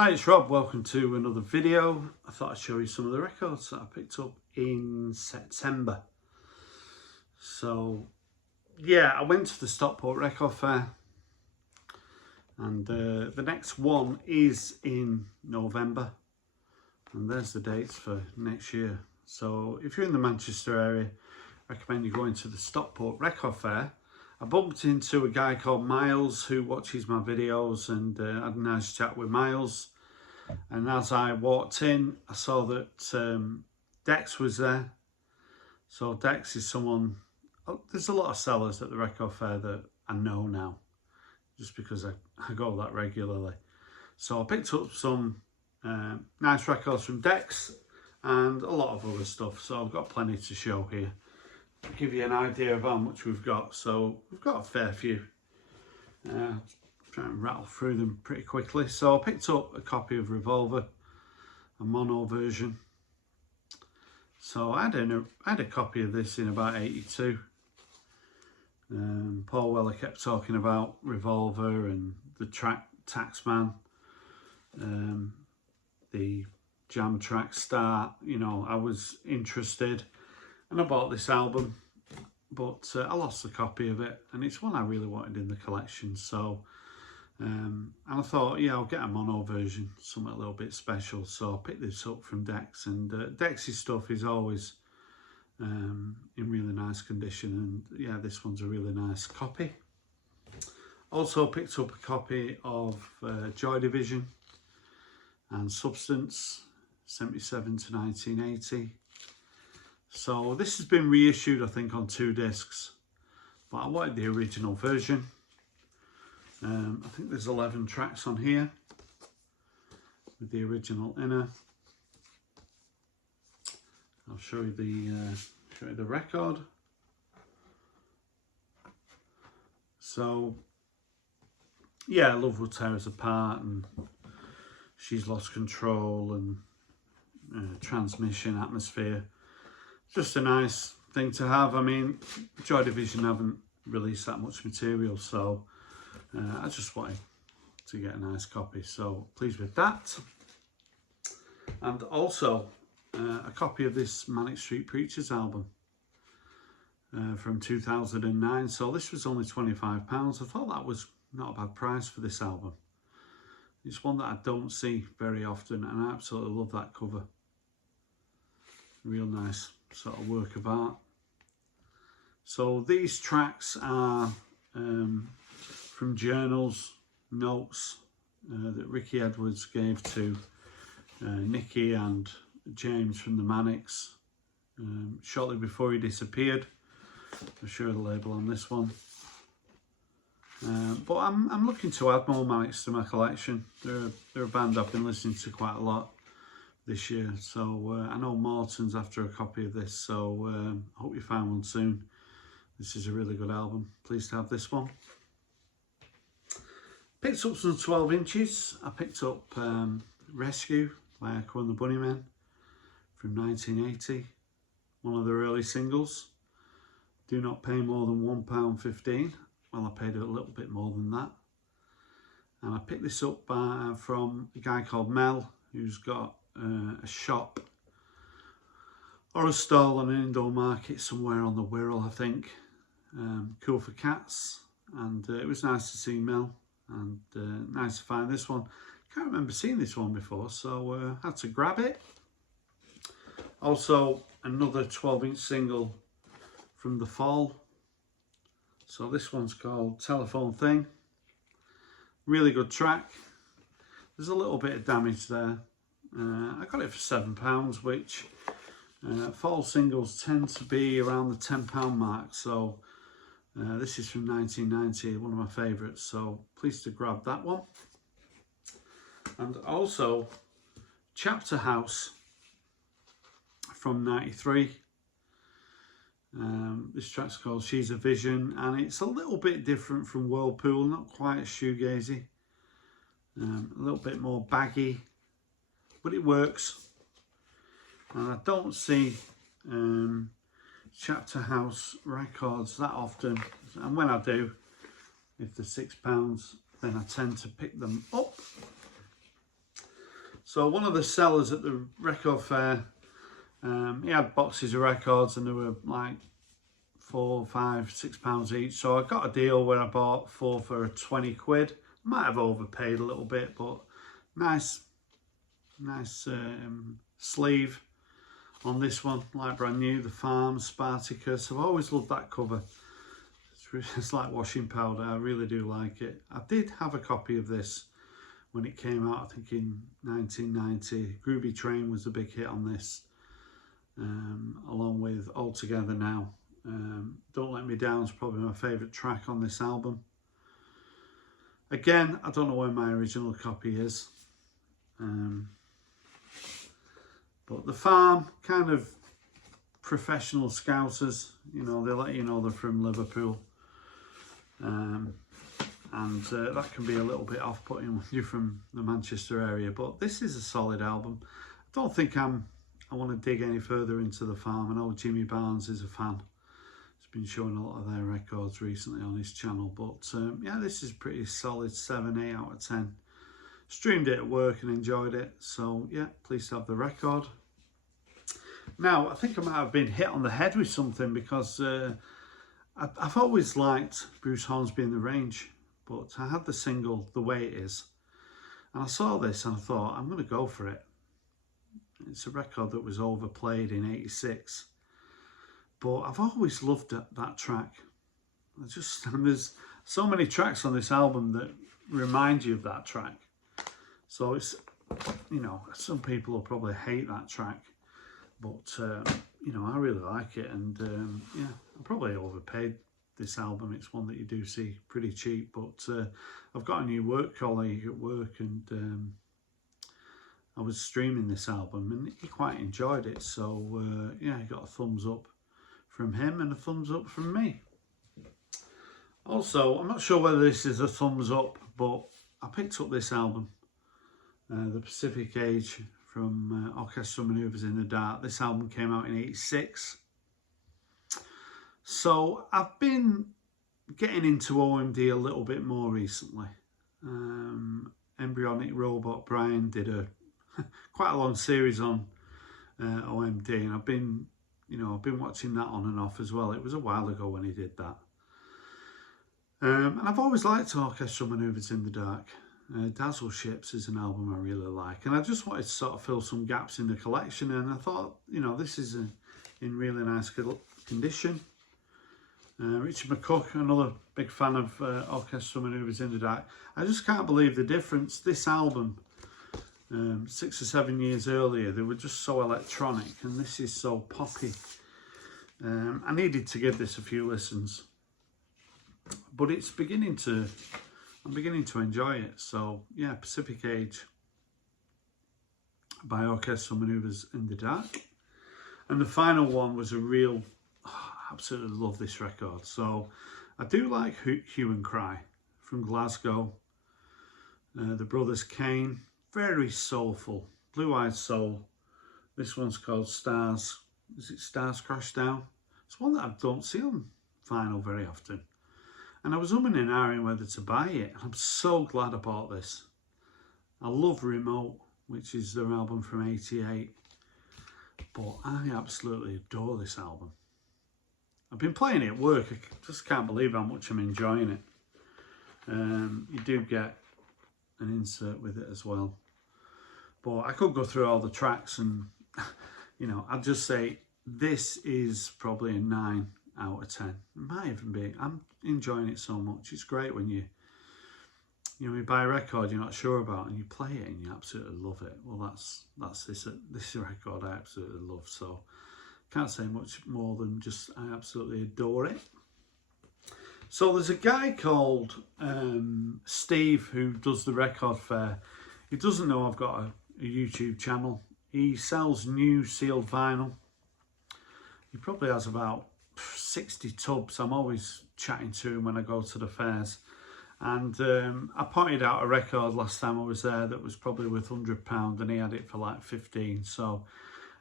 Hi, it's Rob. Welcome to another video. I thought I'd show you some of the records that I picked up in September. So, yeah, I went to the Stockport Record Fair, and the next one is in November, and there's the dates for next year. So, if you're in the Manchester area, I recommend you going to the Stockport Record Fair. I bumped into a guy called Miles who watches my videos, and had a nice chat with Miles. And as I walked in, I saw that Dex was there. So Dex is someone, there's a lot of sellers at the record fair that I know now, just because I go that regularly. So I picked up some nice records from Dex and a lot of other stuff. So I've got plenty to show here. To give you an idea of how much we've got. So we've got a fair few. Try and rattle through them pretty quickly. So I picked up a copy of Revolver, a mono version. So I had a copy of this in about '82. Paul Weller kept talking about Revolver and the track Taxman, the jam track Start. You know, I was interested. And I bought this album, but I lost a copy of it, and it's one I really wanted in the collection. So, and I thought, yeah, I'll get a mono version, something a little bit special. So I picked this up from Dex, and Dex's stuff is always in really nice condition, and yeah, this one's a really nice copy. Also picked up a copy of Joy Division and Substance, 77 to 1980. So this has been reissued, I think, on 2 discs, but I wanted the original version. I think there's 11 tracks on here with the original inner. I'll show you the record. So yeah, Love Will Tear Us Apart, and She's Lost Control, and Transmission, Atmosphere. Just a nice thing to have. I mean, Joy Division haven't released that much material, so I just wanted to get a nice copy, so pleased with that. And also a copy of this Manic Street Preachers album from 2009. So this was only £25. I thought that was not a bad price for this album. It's one that I don't see very often, and I absolutely love that cover. Real nice sort of work of art. So these tracks are from journals, notes that Ricky Edwards gave to Nicky and James from the Manics shortly before he disappeared. I'll show the label on this one. But I'm looking to add more Manics to my collection. They're a band I've been listening to quite a lot this year, so I know Morton's after a copy of this, so I hope you find one soon. This is a really good album. Pleased to have this one. Picked up some 12 inches. I picked up Rescue by Echo and the Bunnymen from 1980, one of their early singles. Do not pay more than £1.15. Well, I paid a little bit more than that. And I picked this up from a guy called Mel, who's got a shop or a stall on an indoor market somewhere on the Wirral, I think. Cool for cats, and it was nice to see Mel, and nice to find this one. Can't remember seeing this one before, so had to grab it. Also another 12-inch single from the fall. So this one's called Telephone Thing. Really good track. There's a little bit of damage there. I got it for £7, which fall singles tend to be around the £10 mark. So this is from 1990, one of my favourites. So pleased to grab that one. And also Chapter House from 93. This track's called She's a Vision, and it's a little bit different from Whirlpool, not quite as shoegazy. A little bit more baggy, but it works. And I don't see Chapter House records that often, and when I do, if they're £6, then I tend to pick them up. So one of the sellers at the record fair, he had boxes of records and they were like £4, £5, £6 each. So I got a deal where I bought 4 for 20 quid. Might have overpaid a little bit, but nice sleeve on this one, like brand new. The Farm Spartacus. I've always loved that cover. It's like washing powder. I really do like it. I did have a copy of this when it came out, I think in 1990. Groovy Train was a big hit on this, along with All Together Now. Don't Let Me Down is probably my favourite track on this album. Again, I don't know where my original copy is. But the Farm, kind of professional scousers, you know, they let you know they're from Liverpool. That can be a little bit off-putting when you're from the Manchester area, but this is a solid album. I don't think I want to dig any further into the Farm. I know Jimmy Barnes is a fan. He's been showing a lot of their records recently on his channel, but yeah, this is pretty solid 7, 8 out of 10. Streamed it at work and enjoyed it, so yeah, pleased to have the record. Now, I think I might have been hit on the head with something, because I've always liked Bruce Hornsby in the Range, but I had the single The Way It Is, and I saw this and I thought, I'm going to go for it. It's a record that was overplayed in '86, but I've always loved that track. And there's so many tracks on this album that remind you of that track. So it's, you know, some people will probably hate that track, but you know, I really like it, and yeah, I probably overpaid this album. It's one that you do see pretty cheap, but I've got a new work colleague at work, and I was streaming this album and he quite enjoyed it, so yeah, I got a thumbs up from him and a thumbs up from me. Also, I'm not sure whether this is a thumbs up, but I picked up this album, The Pacific Age, from Orchestral Manoeuvres in the Dark. This album came out in '86. So I've been getting into OMD a little bit more recently. Embryonic Robot Brian did a quite a long series on OMD, and I've been watching that on and off as well. It was a while ago when he did that. And I've always liked Orchestral Manoeuvres in the Dark. Dazzle Ships is an album I really like, and I just wanted to sort of fill some gaps in the collection, and I thought, you know, this is in really nice condition. Richard McCook, another big fan of Orchestral Manoeuvres in the Dark. I just can't believe the difference. This album, 6 or 7 years earlier, they were just so electronic, and this is so poppy. I needed to give this a few listens, but I'm beginning to enjoy it. So yeah, Pacific Age by Orchestral Manoeuvres in the Dark. And the final one was a real, I absolutely love this record. So I do like Hue and Cry from Glasgow. The Brothers Kane, very soulful, Blue-Eyed Soul. This one's called Stars. Is it Stars Crash Down? It's one that I don't see on vinyl very often. And I was umming and ahhing whether to buy it. I'm so glad I bought this. I love Remote, which is their album from '88. But I absolutely adore this album. I've been playing it at work. I just can't believe how much I'm enjoying it. You do get an insert with it as well. But I could go through all the tracks and, you know, I'd just say this is probably a 9 out of 10. It might even be. I'm enjoying it so much. It's great when you buy a record you're not sure about and you play it and you absolutely love it. Well, that's this record I absolutely love. So can't say much more than just I absolutely adore it. So there's a guy called Steve who does the record fair. He doesn't know I've got a YouTube channel. He sells new sealed vinyl. He probably has about 60 tubs. I'm always chatting to him when I go to the fairs. And I pointed out a record last time I was there that was probably worth £100 and he had it for like 15. So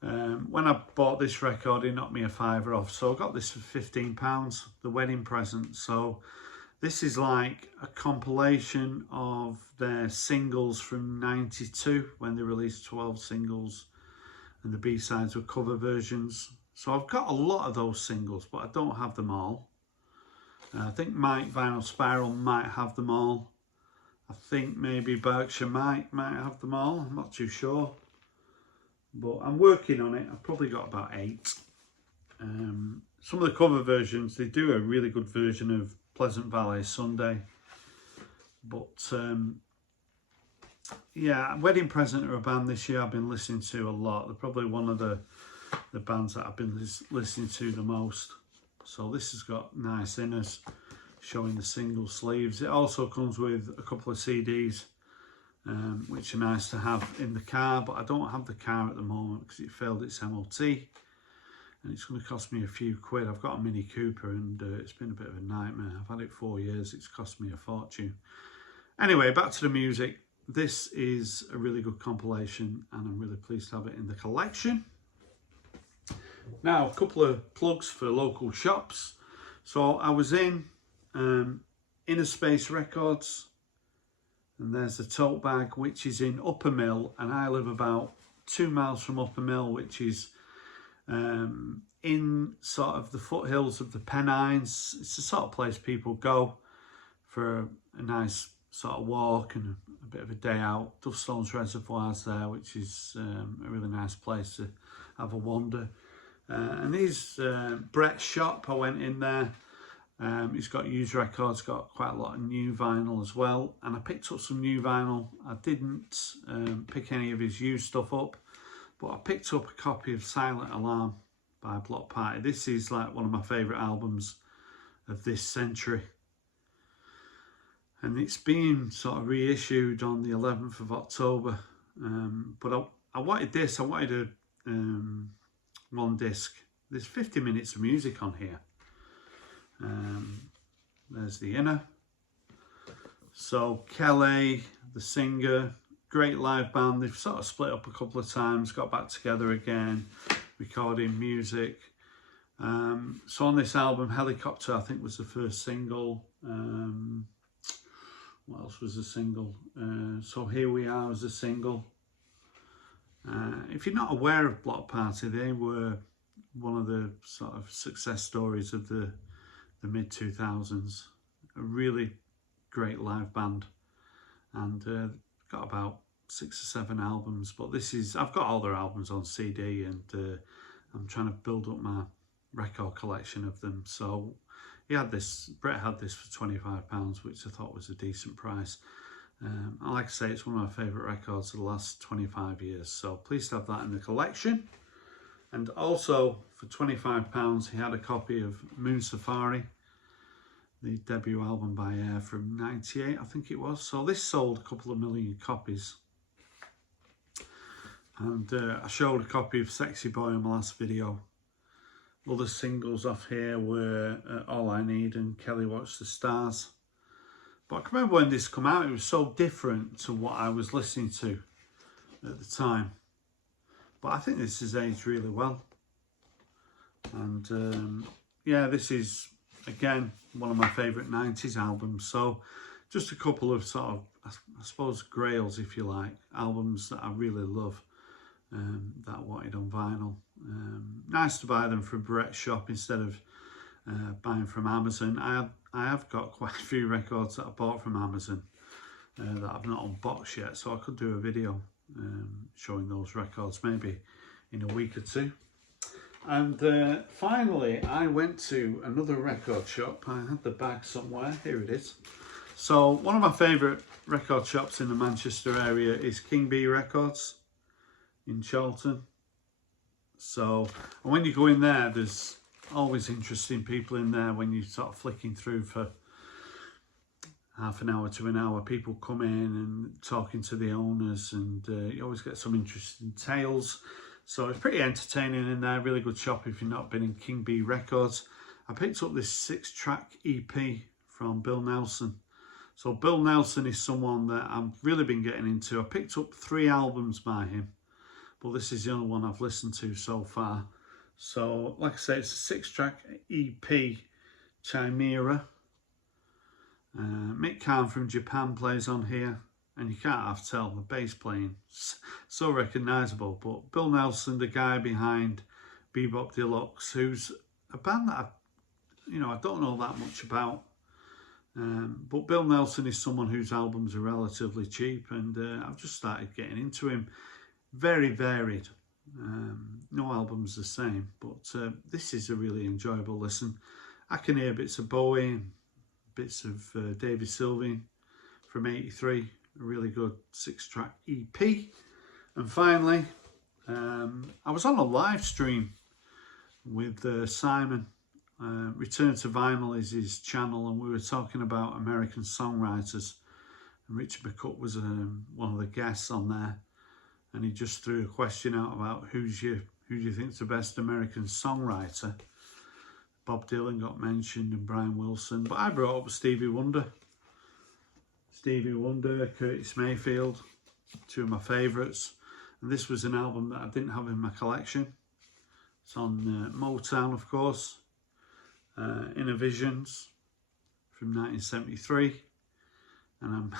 when I bought this record, he knocked me a £5 off. So I got this for £15, the wedding present. So This is like a compilation of their singles from '92 when they released 12 singles and the B-sides were cover versions. So I've got a lot of those singles, but I don't have them all. I think Mike Vinyl Spiral might have them all. I think maybe Berkshire might have them all. I'm not too sure. But I'm working on it. I've probably got about 8. Some of the cover versions, they do a really good version of Pleasant Valley Sunday. But yeah, Wedding Present are a band this year I've been listening to a lot. They're probably one of the bands that I've been listening to the most. So this has got nice inners showing the single sleeves. It also comes with a couple of CDs, which are nice to have in the car, but I don't have the car at the moment because it failed its MOT and it's going to cost me a few quid. I've got a Mini Cooper and it's been a bit of a nightmare. I've had it 4 years, it's cost me a fortune. Anyway, back to the music. This is a really good compilation and I'm really pleased to have it in the collection. Now, a couple of plugs for local shops. So I was in Inner Space Records, and there's the tote bag, which is in Upper Mill, and I live about 2 miles from Upper Mill, which is in sort of the foothills of the Pennines. It's the sort of place people go for a nice sort of walk and a bit of a day out. Duffstones Reservoir's there, which is a really nice place to have a wander. And he's Brett's shop. I went in there. He's got used records, got quite a lot of new vinyl as well. And I picked up some new vinyl. I didn't pick any of his used stuff up, but I picked up a copy of Silent Alarm by Block Party. This is like one of my favourite albums of this century. And it's been sort of reissued on the 11th of October. But I wanted this. I wanted a one disc. There's 50 minutes of music on here. There's the inner. So Kelly, the singer, great live band. They've sort of split up a couple of times, got back together again, recording music. So on this album, Helicopter, I think, was the first single. What else was the single? So Here We Are was the single. If you're not aware of Block Party, they were one of the sort of success stories of the mid-2000s. A really great live band, and got about 6 or 7 albums. But this is, I've got all their albums on CD, and I'm trying to build up my record collection of them. So Brett had this for £25, which I thought was a decent price. And like I say, it's one of my favourite records of the last 25 years. So pleased to have that in the collection. And also for £25, he had a copy of Moon Safari, the debut album by Air from '98, I think it was. So this sold a couple of million copies. And I showed a copy of Sexy Boy in my last video. Other singles off here were All I Need and Kelly Watch the Stars. But I can remember when this came out, it was so different to what I was listening to at the time. But I think this has aged really well. And yeah, this is, again, one of my favourite 90s albums. So just a couple of sort of, I suppose, grails, if you like, albums that I really love, that I wanted on vinyl. Nice to buy them from Brett's shop instead of buying from Amazon. I have got quite a few records that I bought from Amazon that I've not unboxed yet, so I could do a video showing those records maybe in a week or two. And finally, I went to another record shop. I had the bag somewhere. Here it is. So one of my favourite record shops in the Manchester area is King B Records in Chorlton. So, and when you go in there, there's always interesting people in there. When you start flicking through for half an hour to an hour, people come in and talking to the owners, and you always get some interesting tales. So it's pretty entertaining in there. Really good shop if you've not been in King B Records. I picked up this 6-track EP from Bill Nelson. So Bill Nelson is someone that I've really been getting into. I picked up 3 albums by him, but this is the only one I've listened to so far. So, like I say, it's a 6-track EP, Chimera. Mick Kahn from Japan plays on here, and you can't have to tell the bass playing, so recognisable. But Bill Nelson, the guy behind Bebop Deluxe, who's a band that I don't know that much about. But Bill Nelson is someone whose albums are relatively cheap, and I've just started getting into him. Very varied. No album's the same, but this is a really enjoyable listen. I can hear bits of Bowie, bits of David Sylvian from '83, a really good 6-track EP. And finally, I was on a live stream with Simon. Return to Vinyl is his channel, and we were talking about American songwriters. And Richard McCut was one of the guests on there, and he just threw a question out about who do you think's the best American songwriter. Bob Dylan got mentioned and Brian Wilson, but I brought up Stevie Wonder, Curtis Mayfield, two of my favourites. And this was an album that I didn't have in my collection. It's on Motown, of course. Inner Visions from 1973, and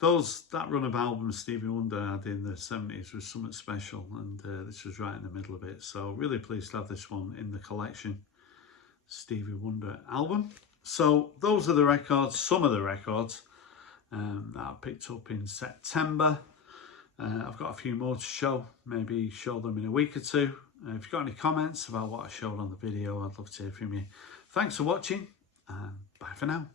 that run of albums Stevie Wonder had in the 70s was something special, and this was right in the middle of it. So really pleased to have this one in the collection, Stevie Wonder album. So those are the records, some of the records that I picked up in September. I've got a few more to show, maybe show them in a week or two. If you've got any comments about what I showed on the video, I'd love to hear from you. Thanks for watching, and bye for now.